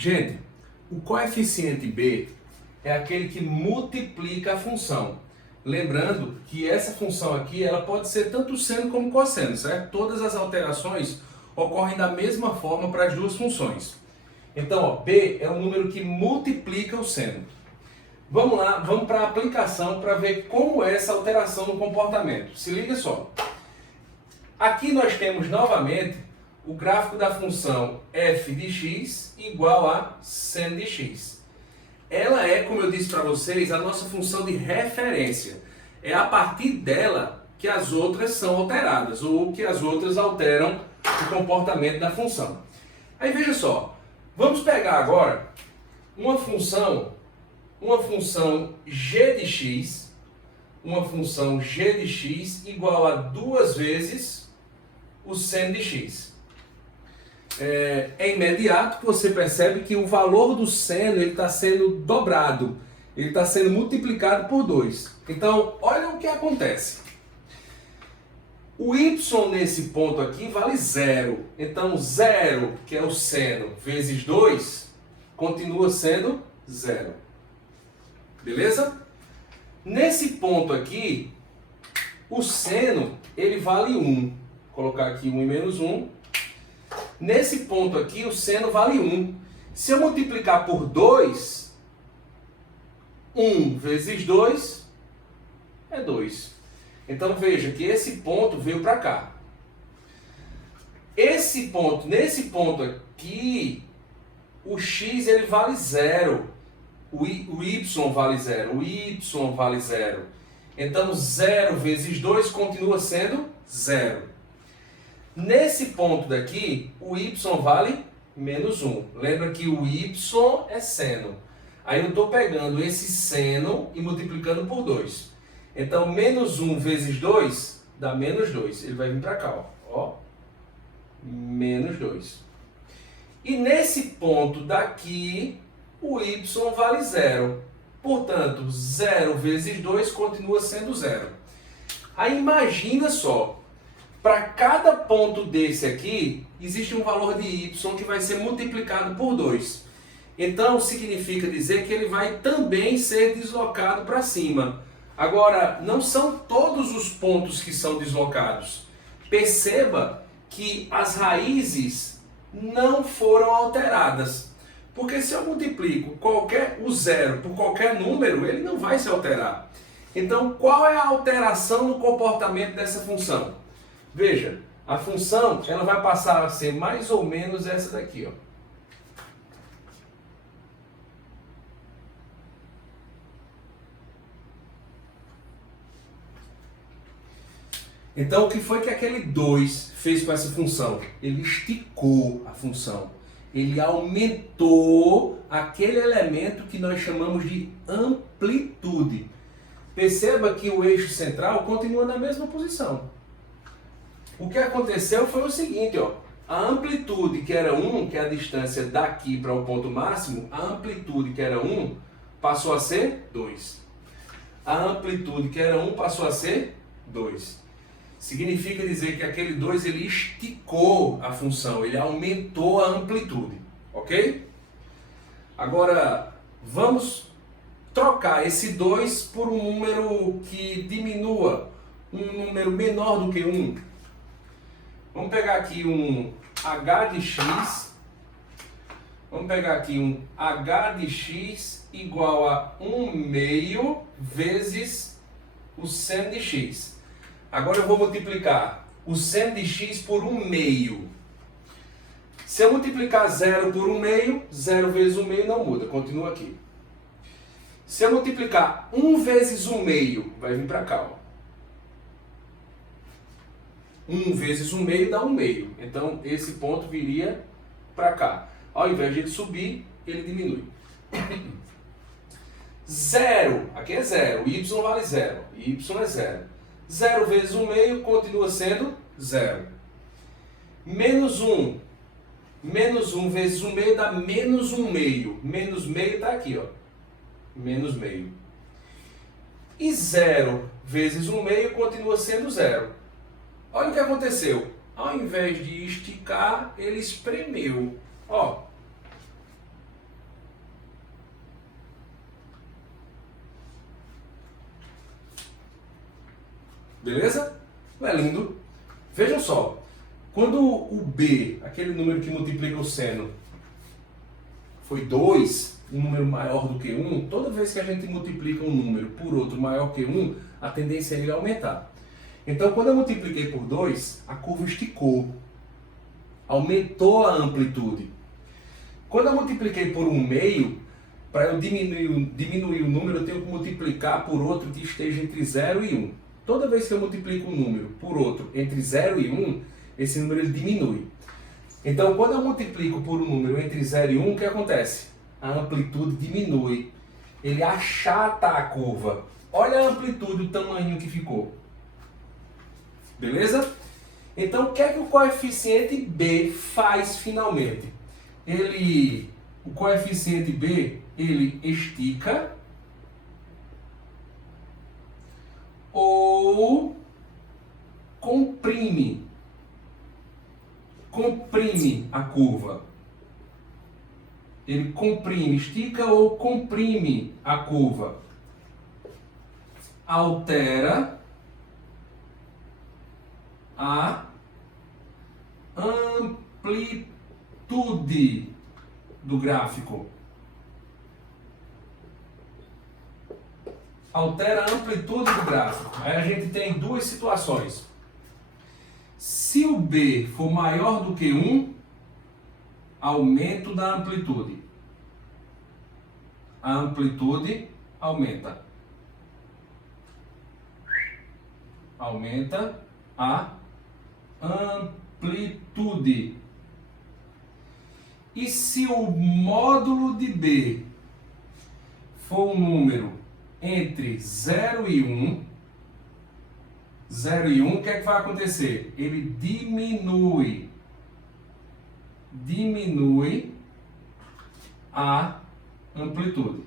Gente, o coeficiente b é aquele que multiplica a função. Lembrando que essa função aqui ela pode ser tanto seno como cosseno, certo? Todas as alterações ocorrem da mesma forma para as duas funções. Então, ó, b é um número que multiplica o seno. Vamos lá, vamos para a aplicação para ver como é essa alteração no comportamento. Se liga só. Aqui nós temos novamente o gráfico da função f de x igual a seno de x. Ela é, como eu disse para vocês, a nossa função de referência. É a partir dela que as outras são alteradas, ou que as outras alteram o comportamento da função. Aí veja só, vamos pegar agora uma função g de x, igual a 2 vezes o seno de x. É imediato que você percebe que o valor do seno está sendo dobrado, ele está sendo multiplicado por 2. Então, olha o que acontece. O y nesse ponto aqui vale 0. Então, 0, que é o seno, vezes 2, continua sendo 0. Beleza? Nesse ponto aqui, o seno, ele vale 1. Vou colocar aqui 1 e menos 1. Nesse ponto aqui, o seno vale 1. Se eu multiplicar por 2, 1 vezes 2 é 2. Então veja que esse ponto veio para cá. Nesse ponto aqui, o x ele vale 0. O y vale 0. O y vale 0. Então 0 vezes 2 continua sendo 0. Nesse ponto daqui, o y vale menos 1. Lembra que o y é seno. Aí eu estou pegando esse seno e multiplicando por 2. Então, menos 1 vezes 2 dá menos 2. Ele vai vir para cá, ó. Menos 2. E nesse ponto daqui, o y vale 0. Portanto, 0 vezes 2 continua sendo 0. Aí imagina só. Para cada ponto desse aqui, existe um valor de y que vai ser multiplicado por 2. Então, significa dizer que ele vai também ser deslocado para cima. Agora, não são todos os pontos que são deslocados. Perceba que as raízes não foram alteradas. Porque se eu multiplico o zero por qualquer número, ele não vai se alterar. Então, qual é a alteração no comportamento dessa função? Veja, a função ela vai passar a ser mais ou menos essa daqui, ó. Então, o que foi que aquele 2 fez com essa função? Ele esticou a função. Ele aumentou aquele elemento que nós chamamos de amplitude. Perceba que o eixo central continua na mesma posição. O que aconteceu foi o seguinte, ó. A amplitude que era 1, que é a distância daqui para o ponto máximo, a amplitude que era 1 passou a ser 2. A amplitude que era 1 passou a ser 2. Significa dizer que aquele 2 ele esticou a função, ele aumentou a amplitude, ok? Agora, vamos trocar esse 2 por um número que diminua, um número menor do que 1. Vamos pegar aqui um h de x. Vamos pegar aqui um h de x igual a 1/2 vezes o seno de x. Agora eu vou multiplicar o seno de x por 1/2. Se eu multiplicar 0 por 1/2, 0 vezes 1/2 não muda, continua aqui. Se eu multiplicar 1 vezes 1/2, vai vir para cá, ó. 1 vezes 1/2 dá 1/2. Então, esse ponto viria para cá. Ao invés de ele subir, ele diminui. 0. Aqui é 0. Y vale 0. Y é 0. 0 vezes 1/2 continua sendo 0. Menos 1. Menos 1 vezes 1/2 dá menos 1/2. Menos meio está aqui, ó. Menos meio. E 0 vezes 1/2 continua sendo 0. Olha o que aconteceu. Ao invés de esticar, ele espremeu. Ó. Beleza? Não é lindo? Vejam só, quando o B, aquele número que multiplica o seno, foi 2, um número maior do que 1, toda vez que a gente multiplica um número por outro maior que 1, a tendência é ele aumentar. Então, quando eu multipliquei por 2, a curva esticou, aumentou a amplitude. Quando eu multipliquei por 1/2, para eu diminuir o número, eu tenho que multiplicar por outro que esteja entre 0 e 1. Toda vez que eu multiplico um número por outro entre 0 e 1, esse número ele diminui. Então, quando eu multiplico por um número entre 0 e 1, o que acontece? A amplitude diminui. Ele achata a curva. Olha a amplitude, o tamanho que ficou. Beleza? Então, o que é que o coeficiente B faz finalmente? O coeficiente B, ele estica ou comprime a curva. Ele comprime, estica ou comprime a curva. Altera a amplitude do gráfico. Altera a amplitude do gráfico. Aí a gente tem duas situações. Se o B for maior do que 1, aumento da amplitude. A amplitude aumenta. Aumenta a amplitude. E se o módulo de B for um número entre 0 e 1, 0 e 1, o que é que vai acontecer? Ele diminui a amplitude.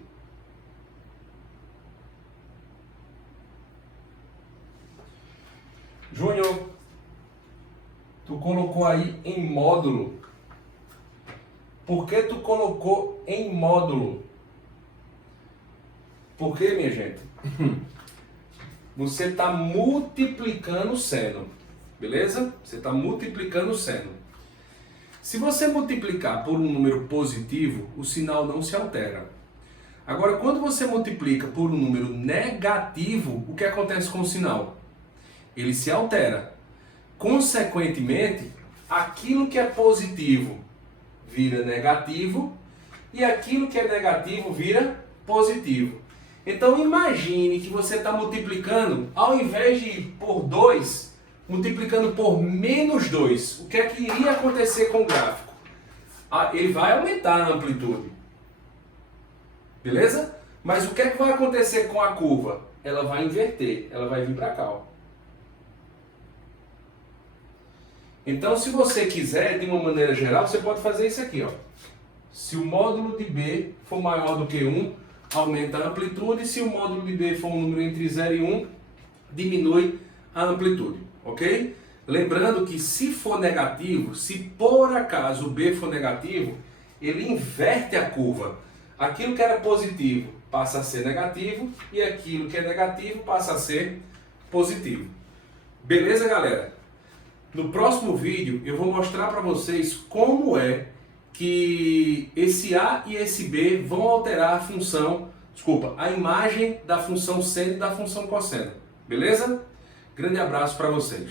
Júnior, tu colocou aí em módulo. Por que tu colocou em módulo? Por quê, minha gente? Você está multiplicando o seno, beleza? Você está multiplicando o seno. Se você multiplicar por um número positivo, o sinal não se altera. Agora, quando você multiplica por um número negativo, o que acontece com o sinal? Ele se altera. Consequentemente, aquilo que é positivo vira negativo e aquilo que é negativo vira positivo. Então imagine que você está multiplicando, ao invés de ir por 2, multiplicando por menos 2. O que é que iria acontecer com o gráfico? Ele vai aumentar a amplitude. Beleza? Mas o que é que vai acontecer com a curva? Ela vai inverter, ela vai vir para cá. Ó. Então, se você quiser, de uma maneira geral, você pode fazer isso aqui. Ó. Se o módulo de B for maior do que 1, aumenta a amplitude. Se o módulo de B for um número entre 0 e 1, diminui a amplitude. Ok? Lembrando que se for negativo, se por acaso o B for negativo, ele inverte a curva. Aquilo que era positivo passa a ser negativo e aquilo que é negativo passa a ser positivo. Beleza, galera? No próximo vídeo eu vou mostrar para vocês como é que esse A e esse B vão alterar a imagem da função seno e da função cosseno. Beleza? Grande abraço para vocês.